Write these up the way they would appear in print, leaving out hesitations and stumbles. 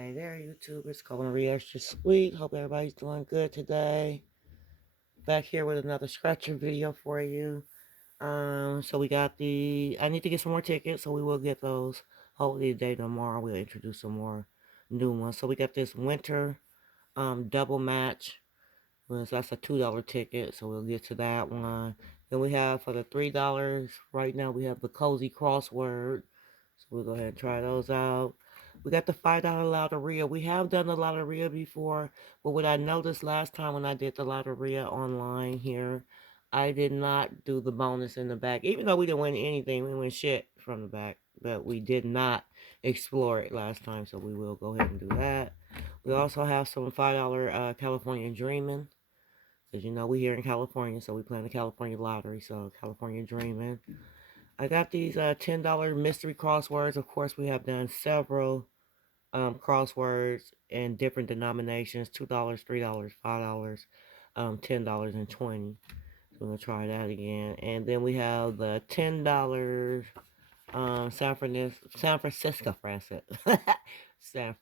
Hey there, YouTube. It's Culinary Extra Sweet. Hope everybody's doing good today. Back here with another scratcher video for you. So we got I need to get some more tickets, so we will get those. Hopefully today, tomorrow, we'll introduce some more new ones. So we got this winter double match. That's a $2 ticket, so we'll get to that one. Then we have for the $3 right now, we have the cozy crossword. So we'll go ahead and try those out. We got the $5 Loteria. We have done the Loteria before, but what I noticed last time when I did the Loteria online here, I did not do the bonus in the back. Even though we didn't win anything, we win shit from the back. But we did not explore it last time, so we will go ahead and do that. We also have some $5 California Dreaming. Because we here in California, so we play the California lottery, so California Dreaming. I got these $10 mystery crosswords. Of course, we have done several crosswords in different denominations: $2, $3, $5, $10, and 20. So we're gonna try that again. And then we have the $10 San Francisco, San Francisco, San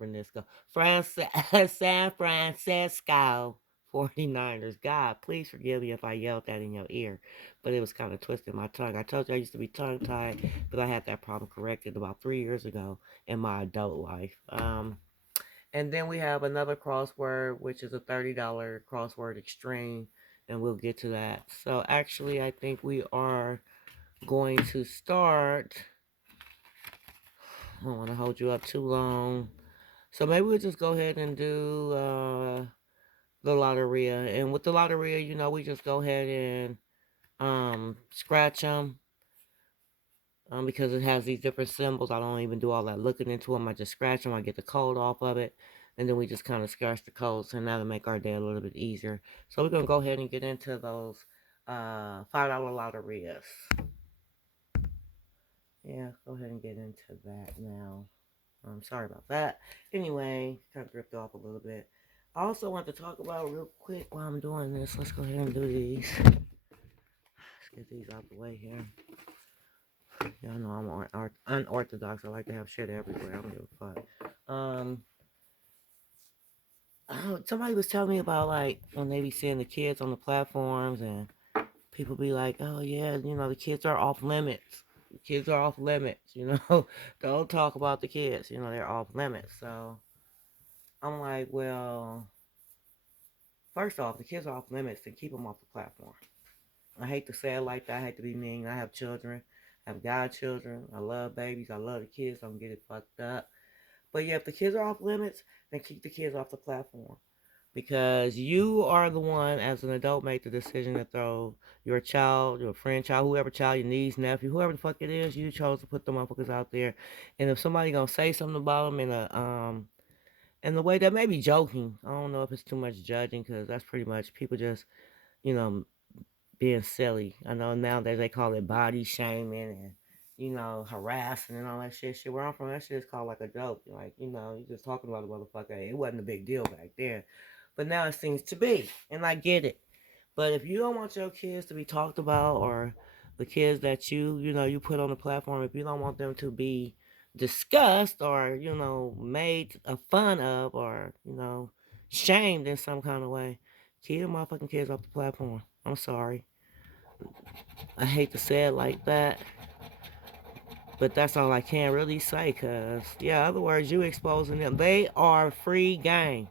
Francisco 49ers. God, please forgive me if I yelled that in your ear, but it was kind of twisting my tongue. I told you I used to be tongue-tied, but I had that problem corrected about 3 years ago in my adult life. And then we have another crossword, which is a $30 crossword extreme, and we'll get to that. So actually, I think we are going to start. I don't want to hold you up too long. So maybe we'll just go ahead and do the Loteria. And with the Loteria, we just go ahead and scratch them because it has these different symbols. I don't even do all that looking into them. I just scratch them. I get the code off of it. And then we just kind of scratch the codes, and that'll make our day a little bit easier. So we're going to go ahead and get into those $5 Loterias. Yeah, go ahead and get into that now. I'm sorry about that. Anyway, kind of dripped off a little bit. I also want to talk about real quick while I'm doing this. Let's go ahead and do these. Let's get these out the way here. Y'all know I'm unorthodox. I like to have shit everywhere. I don't give a fuck. Somebody was telling me about like when they be seeing the kids on the platforms and people be like, oh yeah, the kids are off limits. The kids are off limits, Don't talk about the kids, they're off limits. So I'm like, well, first off, the kids are off limits, and keep them off the platform. I hate to say it like that. I hate to be mean. I have children. I have godchildren. I love babies. I love the kids. Don't get it fucked up. But yeah, if the kids are off limits, then keep the kids off the platform. Because you are the one, as an adult, make the decision to throw your child, your friend child, whoever child, your niece, nephew, whoever the fuck it is, you chose to put the motherfuckers out there. And if somebody gonna say something about them in the way that may be joking, I don't know if it's too much judging, because that's pretty much people just, you know, being silly. I know nowadays they call it body shaming and, harassing and all that shit. Shit, where I'm from, that shit is called like a joke. Like, you're just talking about a motherfucker. It wasn't a big deal back then. But now it seems to be. And I get it. But if you don't want your kids to be talked about, or the kids that you put on the platform, if you don't want them to be discussed or, made a fun of or, shamed in some kind of way, keep the motherfucking kids off the platform. I'm sorry. I hate to say it like that, but that's all I can really say, because, yeah, other words, you exposing them. They are free game.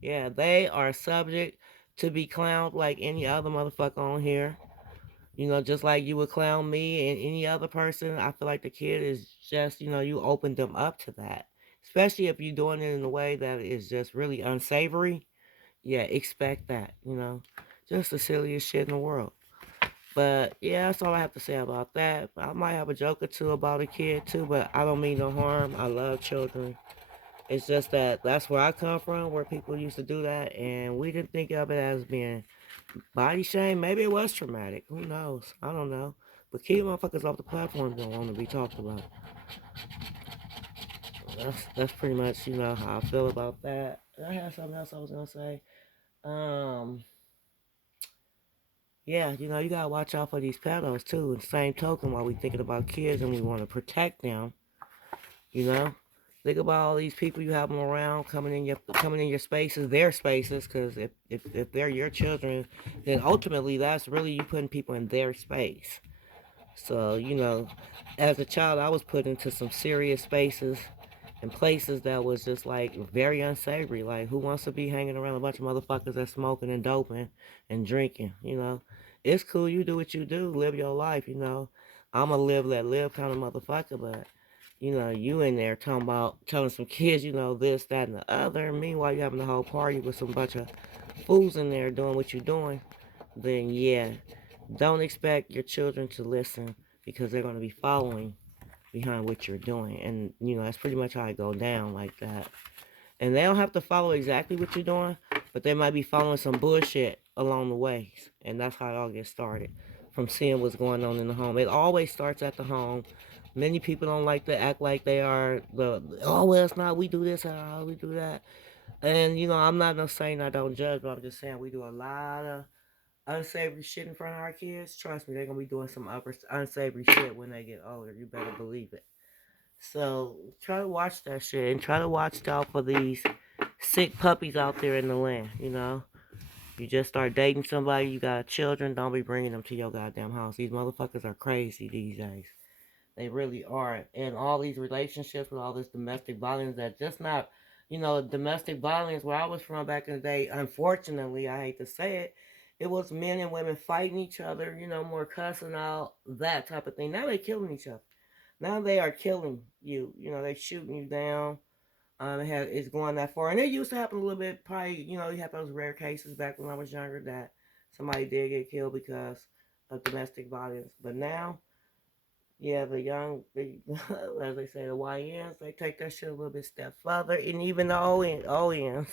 Yeah, they are subject to be clowned like any other motherfucker on here. Just like you would clown me and any other person. I feel like the kid is just, you open them up to that. Especially if you're doing it in a way that is just really unsavory. Yeah, expect that. Just the silliest shit in the world. But yeah, that's all I have to say about that. I might have a joke or two about a kid too, but I don't mean no harm. I love children. It's just that that's where I come from, where people used to do that, and we didn't think of it as being body shame. Maybe it was traumatic. Who knows? I don't know. But keep motherfuckers off the platform don't want to be talked about. That's pretty much how I feel about that. I had something else I was gonna say. Um, yeah, you gotta watch out for these pedos too. And same token, while we thinking about kids and we want to protect them, you know, Think about all these people you have them around coming in your spaces, their spaces. Because if they're your children, then ultimately that's really you putting people in their space. So as a child, I was put into some serious spaces and places that was just like very unsavory. Like, who wants to be hanging around a bunch of motherfuckers that's smoking and doping and drinking? It's cool. You do what you do. Live your life. I'm a live let live kind of motherfucker, but you in there talking about telling some kids, this, that, and the other. Meanwhile, you having the whole party with some bunch of fools in there doing what you're doing. Then yeah, don't expect your children to listen because they're going to be following behind what you're doing. And, that's pretty much how I go down like that. And they don't have to follow exactly what you're doing, but they might be following some bullshit along the way. And that's how it all gets started from seeing what's going on in the home. It always starts at the home. Many people don't like to act like they are well, it's not, we do this, we do that. And, I'm not saying I don't judge, but I'm just saying we do a lot of unsavory shit in front of our kids. Trust me, they're gonna be doing some upper unsavory shit when they get older. You better believe it. So try to watch that shit and try to watch out for these sick puppies out there in the land. You just start dating somebody, you got children, don't be bringing them to your goddamn house. These motherfuckers are crazy these days. They really are. And all these relationships with all this domestic violence that just not, domestic violence where I was from back in the day, unfortunately, I hate to say it, it was men and women fighting each other, more cussing out, that type of thing. Now they killing each other. Now they are killing you. They shooting you down. It's going that far. And it used to happen a little bit, probably, you have those rare cases back when I was younger that somebody did get killed because of domestic violence. But now, yeah, as they say, the YNs, they take that shit a little bit step further, and even the ONs,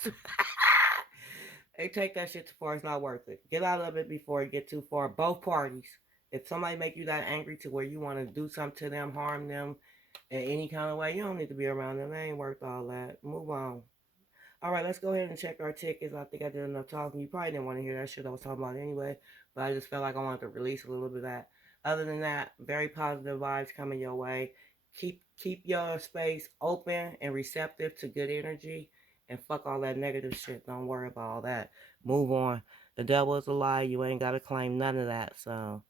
they take that shit too far. It's not worth it. Get out of it before it get too far. Both parties. If somebody make you that angry to where you want to do something to them, harm them in any kind of way, you don't need to be around them. They ain't worth all that. Move on. All right, let's go ahead and check our tickets. I think I did enough talking. You probably didn't want to hear that shit I was talking about anyway, but I just felt like I wanted to release a little bit of that. Other than that, very positive vibes coming your way. Keep your space open and receptive to good energy, and fuck all that negative shit. Don't worry about all that. Move on. The devil is a lie. You ain't got to claim none of that. So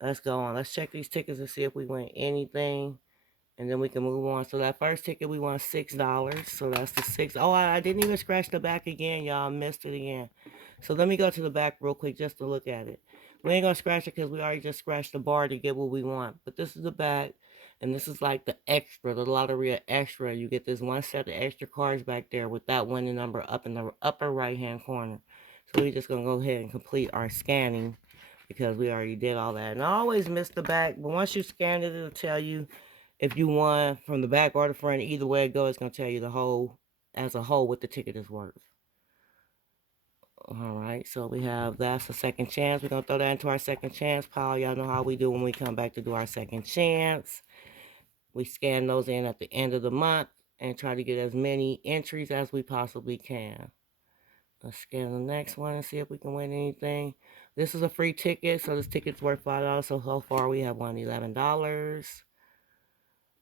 let's go on. Let's check these tickets and see if we win anything. And then we can move on. So that first ticket, we won $6. So that's the six. Oh, I didn't even scratch the back again, y'all. Missed it again. So let me go to the back real quick just to look at it. We ain't going to scratch it because we already just scratched the bar to get what we want. But this is the back. And this is like the extra, the Loteria extra. You get this one set of extra cards back there with that winning number up in the upper right-hand corner. So we're just going to go ahead and complete our scanning because we already did all that. And I always miss the back. But once you scan it, it'll tell you if you won from the back or the front. Either way it goes, it's going to tell you the whole, as a whole, what the ticket is worth. All right, so we have, that's a second chance. We're going to throw that into our second chance pile. Y'all know how we do when we come back to do our second chance. We scan those in at the end of the month and try to get as many entries as we possibly can. Let's scan the next one and see if we can win anything. This is a free ticket, so this ticket's worth $5. So far we have won $11.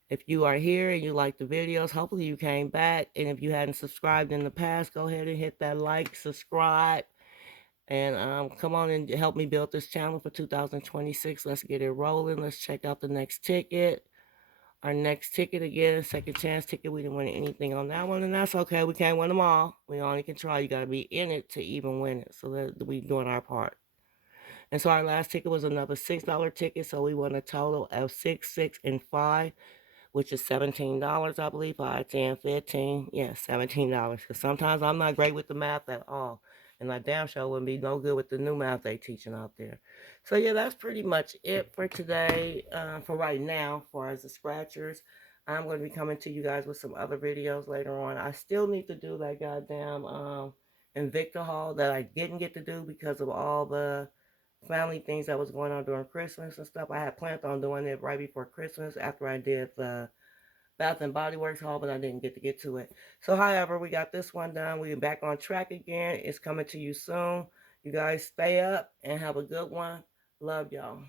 If you are here and you like the videos, hopefully you came back. And if you hadn't subscribed in the past, go ahead and hit that like, subscribe, and come on and help me build this channel for 2026. Let's get it rolling. Let's check out the next ticket. Our next ticket again, second chance ticket. We didn't win anything on that one, and that's okay. We can't win them all. We only can try. You got to be in it to even win it. So that we doing our part. And so our last ticket was another $6 ticket. So we won a total of 6, 6, and 5, which is $17, I believe. 5, 10, 15. Yeah, $17. Because sometimes I'm not great with the math at all. And I damn sure wouldn't be no good with the new math they teaching out there. So yeah, that's pretty much it for today. For right now, for as the scratchers. I'm going to be coming to you guys with some other videos later on. I still need to do that goddamn Invicta haul that I didn't get to do because of all the family things that was going on during Christmas and stuff. I had planned on doing it right before Christmas after I did the Bath and Body Works haul, but I didn't get to it. So, however, we got this one done. We're back on track again. It's coming to you soon. You guys stay up and have a good one. Love y'all.